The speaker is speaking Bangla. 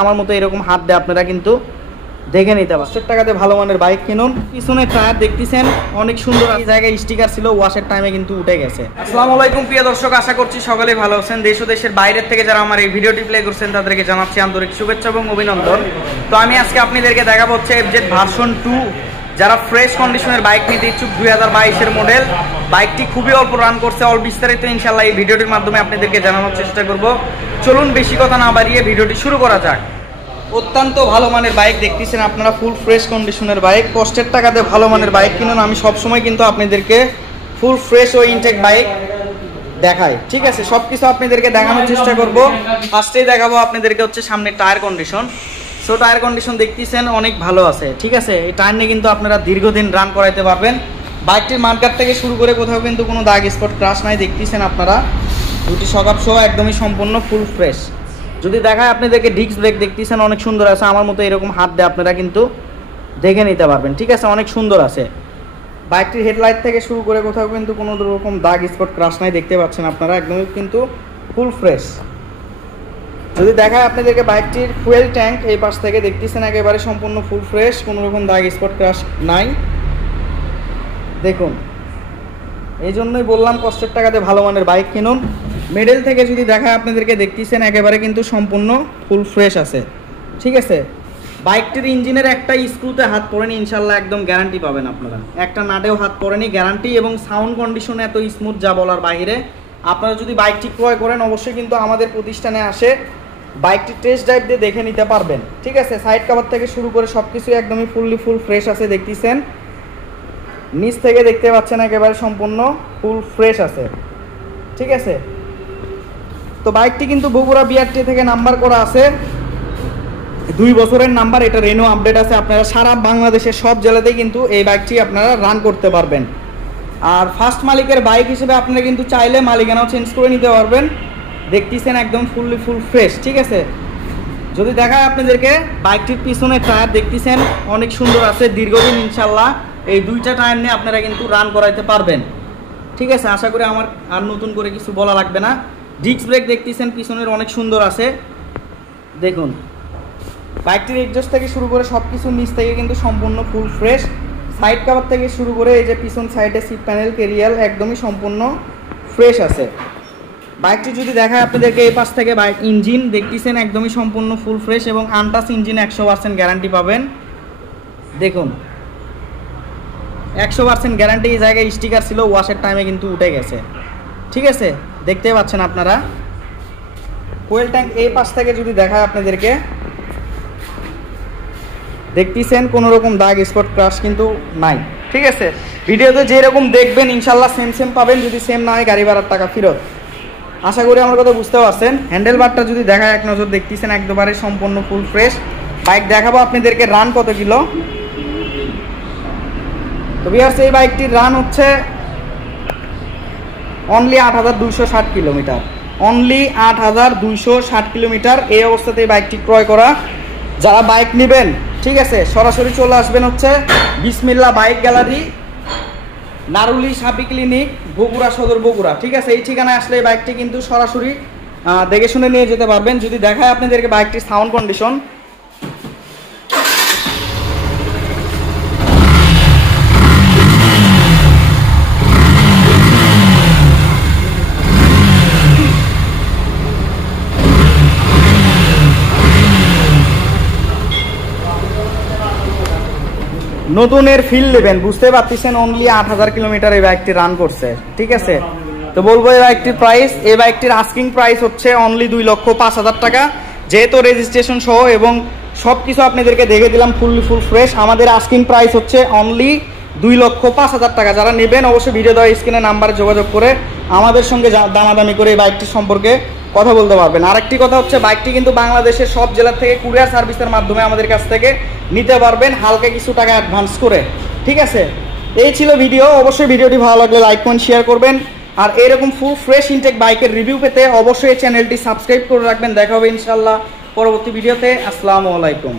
আমার মতো এরকম হাত দিয়ে আপনারা কিন্তু দেখে নিতে পারেন। 500 টাকাতে ভালো মানের বাইক কিনুন। পিছনে টায়ার দেখতেছেন অনেক সুন্দর, এই জায়গায় স্টিকার ছিল, ওয়াশের টাইমে কিন্তু উঠে গেছে। আসসালামু আলাইকুম প্রিয় দর্শক, আশা করছি সকলেই ভালো আছেন। দেশ ও দেশের বাইরের থেকে যারা আমার এই ভিডিওটি প্লে করছেন তাদেরকে জানাচ্ছি আন্তরিক শুভেচ্ছা এবং অভিনন্দন। তো আমি আজকে আপনাদেরকে দেখাবো হচ্ছে এফজেড ভার্সন 2, যারা ফ্রেশ কন্ডিশনের বাইক নিতে ইচ্ছুক, 2022-এর মডেল। বাইকটি খুবই অল্প রান করছে। অল বিস্তারিত ইনশাল্লাহ এই ভিডিওটির মাধ্যমে আপনাদেরকে জানানোর চেষ্টা করব। চলুন বেশি কথা না বাড়িয়ে ভিডিওটি শুরু করা যাক। অত্যন্ত ভালো মানের বাইক দেখতেছেন আপনারা, ফুল ফ্রেশ কন্ডিশনের বাইক। কষ্টের টাকাতে ভালো মানের বাইক কিনুন। আমি সবসময় কিন্তু আপনাদেরকে ফুল ফ্রেশ ও ইনটেক বাইক দেখাই, ঠিক আছে? সবকিছু আপনাদেরকে দেখানোর চেষ্টা করব। ফার্স্টেই দেখাবো আপনাদেরকে হচ্ছে সামনে tyre condition. So tyre condition দেখতেছেন অনেক ভালো আছে, ঠিক আছে? এই টায়ার নিয়ে কিন্তু আপনারা দীর্ঘদিন রান করাইতে পারবেন। বাইকটির মার্কার থেকে শুরু করে কোথাও কিন্তু কোনো দাগ স্পট ক্রাশ নাই, দেখতেছেন আপনারা। দুটি সকাপ সহ একদমই সম্পূর্ণ ফুল ফ্রেশ। যদি দেখায় আপনাদেরকে ডিস্ক ব্রেক দেখতেছেন অনেক সুন্দর আছে। আমার মতো এরকম হাত দিয়ে আপনারা কিন্তু দেখে নিতে পারবেন, ঠিক আছে? অনেক সুন্দর আছে। বাইকটির হেডলাইট থেকে শুরু করে কোথাও কিন্তু কোনো রকম দাগ স্পট ক্রাশ নাই, দেখতে পাচ্ছেন আপনারা। একদমই কিন্তু ফুল ফ্রেশ। যদি দেখায় আপনাদেরকে বাইকটির ফুয়েল ট্যাঙ্ক, এই পাশ থেকে দেখতেছেন একেবারে সম্পূর্ণ ফুল ফ্রেশ, কোনো রকম দাগ স্পট ক্রাশ নাই। দেখুন, এই জন্যই বললাম কষ্টের টাকাতে ভালো মানের বাইক কিনুন। মেডেল থেকে যদি দেখায় আপনাদেরকে দেখতেছেন একেবারে কিন্তু সম্পূর্ণ ফুল ফ্রেশ আছে, ঠিক আছে? বাইকটির ইঞ্জিনের একটা স্ক্রুতে হাত পড়েনি, ইনশাল্লাহ একদম গ্যারান্টি পাবেন আপনারা। একটা নাটেও হাত পড়েনি, গ্যারান্টি। এবং সাউন্ড কন্ডিশন এত স্মুথ যা বলার বাইরে। আপনারা যদি বাইকটি ক্রয় করেন অবশ্যই কিন্তু আমাদের প্রতিষ্ঠানে আসে বাইকটি টেস্ট ড্রাইভ দিয়ে দেখে নিতে পারবেন, ঠিক আছে? সাইড কভার থেকে শুরু করে সব কিছুই একদমই ফুল ফ্রেশ আছে, দেখতেছেন। নিচ থেকে দেখতে পাচ্ছেন একেবারে সম্পূর্ণ ফুল ফ্রেশ আছে, ঠিক আছে? তো বাইকটি কিন্তু বগুড়া বিআরটি থেকে নাম্বার করা আছে, 2 বছরের নাম্বার। এটা রেনো আপডেট আছে। আপনারা সারা বাংলাদেশের সব জেলাতেই কিন্তু এই বাইকটি আপনারা রান করতে পারবেন। আর ফার্স্ট মালিকের বাইক হিসেবে আপনারা কিন্তু চাইলে মালিকানাও চেঞ্জ করে নিতে পারবেন। দেখতেছেন একদম ফুল ফ্রেশ, ঠিক আছে? যদি দেখায় আপনাদেরকে বাইকটির পিছনে টায়ার দেখতেছেন অনেক সুন্দর আছে, দীর্ঘদিন ইনশাল্লাহ এই 2টা টায়ার নিয়ে আপনারা কিন্তু রান করাইতে পারবেন, ঠিক আছে? আশা করি আমার আর নতুন করে কিছু বলা লাগবে না। ডিস্ক ব্রেক দেখতেছেন পিছনের অনেক সুন্দর আছে। দেখুন, বাইকটির এক্সস্ট থেকে শুরু করে সব কিছু নিচ থেকে কিন্তু সম্পূর্ণ ফুল ফ্রেশ। সাইড কভার থেকে শুরু করে এই যে পিছন সাইডে সিট প্যানেল, কেরিয়াল একদমই সম্পূর্ণ ফ্রেশ আছে। বাইকটি যদি দেখায় আপনাদেরকে এই পাশ থেকে বাইক ইঞ্জিন দেখতেছেন একদমই সম্পূর্ণ ফুল ফ্রেশ এবং আনটাচ ইঞ্জিন 100% গ্যারান্টি পাবেন। দেখুন, 100% গ্যারান্টি। এই জায়গায় স্টিকার ছিল, ওয়াশের টাইমে কিন্তু উঠে গেছে, ঠিক আছে? দেখতে পাচ্ছেন আপনারা। ফুয়েল ট্যাঙ্ক এই পাশ থেকে যদি দেখায় আপনাদেরকে দেখতেছেন কোনো রকম দাগ স্পট ক্রাশ কিন্তু নাই, ঠিক আছে? ভিডিওতে যেরকম দেখবেন ইনশাল্লাহ সেম পাবেন। যদি সেম না হয় গাড়ি ভাড়ার টাকা ফেরত। আশা করি আমার কথা বুঝতে পারছেন। হ্যান্ডেল বারটা যদি দেখায় এক নজর দেখতেছেন একবারে সম্পূর্ণ ফুল ফ্রেশ। বাইক দেখাবো আপনাদেরকে রান কত কিলো। তো ভিউয়ার্স, এই বাইকটির রান হচ্ছে অনলি 8260 কিলোমিটার। Only 8260 kilometre. এই অবস্থাতে এই বাইকটি ক্রয় করা। যারা বাইক নেবেন, ঠিক আছে, সরাসরি চলে আসবেন হচ্ছে বিসমিল্লাহ বাইক গ্যালারি, নারুলি সাপি ক্লিনিক, বগুড়া সদর, বগুড়া, ঠিক আছে? এই ঠিকানায় আসলে এই বাইকটি কিন্তু সরাসরি দেখে শুনে নিয়ে যেতে পারবেন। যদি দেখায় আপনাদেরকে বাইকটির সাউন্ড কন্ডিশন, নতুনের ফিল নেবেন, বুঝতে পারতেছেন। অনলি 8000 কিলোমিটার এই বাইকটি রান করছে, ঠিক আছে? তো বলবো এই বাইকটির প্রাইস, এই বাইকটির আস্কিং প্রাইস হচ্ছে অনলি 2,05,000 টাকা। যেহেতু রেজিস্ট্রেশন সহ এবং সব কিছু আপনাদেরকে দেখে দিলাম ফুল ফ্রেশ, আমাদের আস্কিং প্রাইস হচ্ছে অনলি 2,05,000 টাকা। যারা নেবেন অবশ্যই ভিডিও দেওয়া স্ক্রিনে নাম্বারে যোগাযোগ করে আমাদের সঙ্গে দামাদামি করে এই বাইকটির সম্পর্কে কথা বলতে পারবেন। আরেকটি কথা হচ্ছে বাইকটি কিন্তু বাংলাদেশের সব জেলা থেকে কুরিয়ার সার্ভিসের মাধ্যমে আমাদের কাছ থেকে নিতে পারবেন হালকা কিছু টাকা অ্যাডভান্স করে, ঠিক আছে? এই ছিল ভিডিও। অবশ্যই ভিডিওটি ভালো লাগলে লাইক কমেন্ট শেয়ার করবেন। আর এরকম ফুল ফ্রেশ ইনটেক বাইকের রিভিউ পেতে অবশ্যই চ্যানেলটি সাবস্ক্রাইব করে রাখবেন। দেখা হবে ইনশাল্লাহ পরবর্তী ভিডিওতে। আসসালামু আলাইকুম।